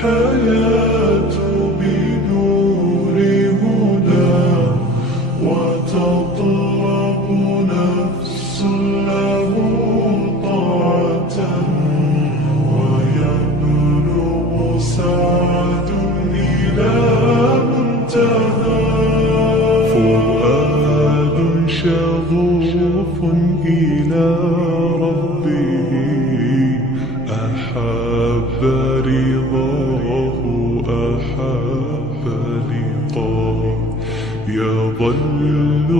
الحياة بنور هدى وتطلب نفس له طاعة ويبلغ سعد إلى منتهى فؤاد شغوف إلى ربه أحب رضاه أحب لقاه يظل